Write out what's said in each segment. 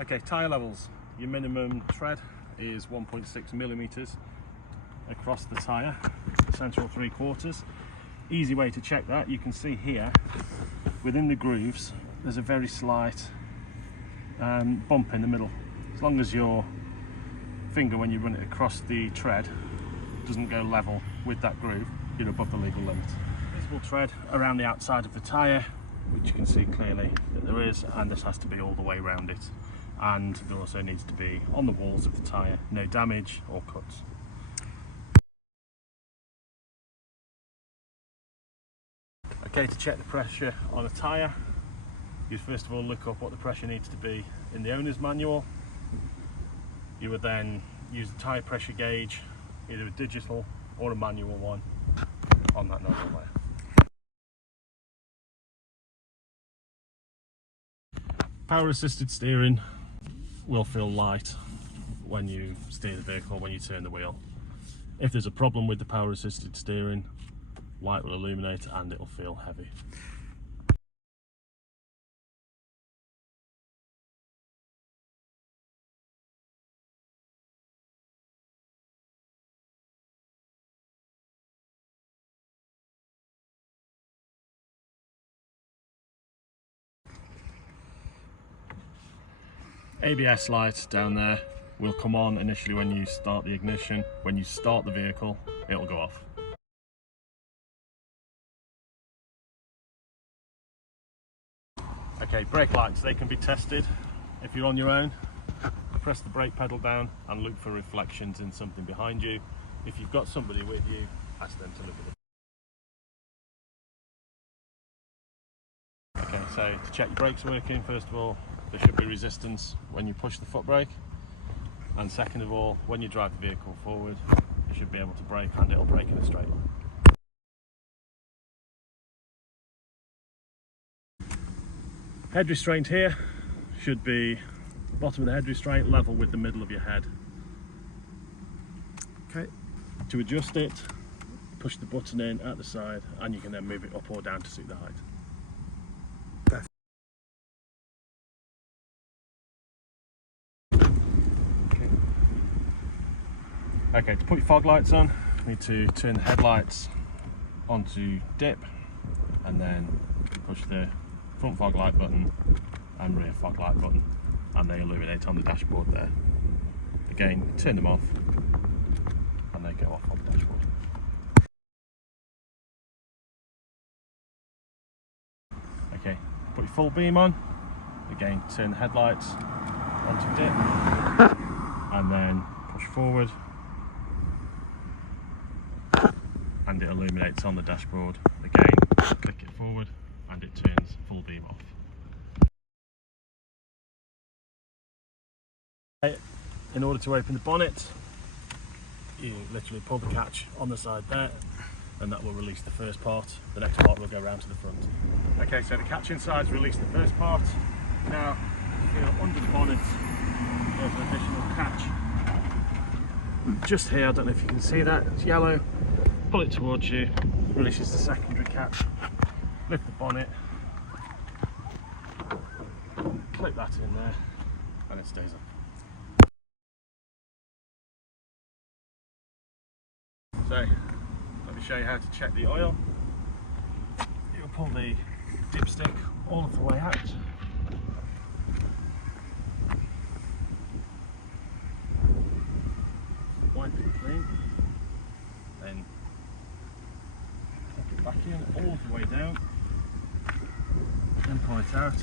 Okay, tyre levels. Your minimum tread is 1.6 millimeters across the tyre, central 3/4. Easy way to check that, you can see here, within the grooves, there's a very slight bump in the middle. As long as your finger, when you run it across the tread, doesn't go level with that groove, you're above the legal limit. Visible tread around the outside of the tyre, which you can see clearly that there is, and this has to be all the way around it. And there also needs to be on the walls of the tyre, no damage or cuts. Okay, to check the pressure on a tyre, you first of all look up what the pressure needs to be in the owner's manual. You would then use the tyre pressure gauge, either a digital or a manual one, on that nozzle there. Power assisted steering will feel light when you steer the vehicle, when you turn the wheel. If there's a problem with the power assisted steering, light will illuminate and it'll feel heavy. ABS light down there will come on initially when you start the ignition. When you start the vehicle, it'll go off. Okay, brake lights, they can be tested. If you're on your own, press the brake pedal down and look for reflections in something behind you. If you've got somebody with you, ask them to look at it. Okay, so to check your brakes working, first of all, there should be resistance when you push the foot brake, and second of all, when you drive the vehicle forward, you should be able to brake and it'll brake in a straight line. Head restraint here should be bottom of the head restraint level with the middle of your head. Okay. To adjust it, push the button in at the side and you can then move it up or down to suit the height. Okay, to put your fog lights on, you need to turn the headlights onto dip and then push the front fog light button and rear fog light button, and they illuminate on the dashboard there. Again, turn them off and they go off on the dashboard. Okay, put your full beam on, again turn the headlights onto dip and then push forward and it illuminates on the dashboard. Again, click it forward and it turns full beam off. In order to open the bonnet, you literally pull the catch on the side there and that will release the first part. The next part will go around to the front. Okay, so the catch inside has released the first part. Now, feel under the bonnet, there's an additional catch. Just here, I don't know if you can see that, it's yellow. Pull it towards you, releases the secondary catch. Lift the bonnet, clip that in there, and it stays up. So, let me show you how to check the oil. You'll pull the dipstick all of the way out. Wipe it clean. Then take it back in all the way down. Then pull it out.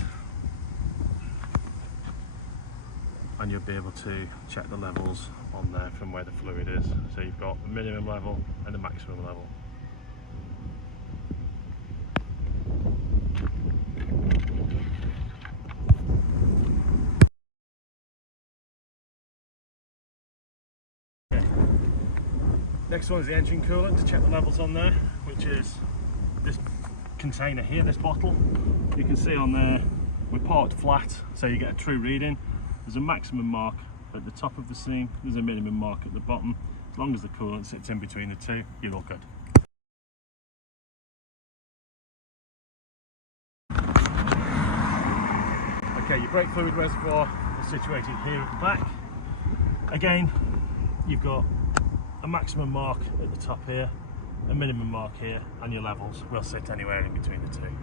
And you'll be able to check the levels on there from where the fluid is. So you've got the minimum level and the maximum level. Okay. Next one is the engine coolant, to check the levels on there, which is this container here, this bottle. You can see on there we're parked flat, so you get a true reading. There's a maximum mark at the top of the seam, there's a minimum mark at the bottom. As long as the coolant sits in between the two, you're all good. Okay, your brake fluid reservoir are situated here at the back. Again, you've got a maximum mark at the top here, a minimum mark here, and your levels will sit anywhere in between the two.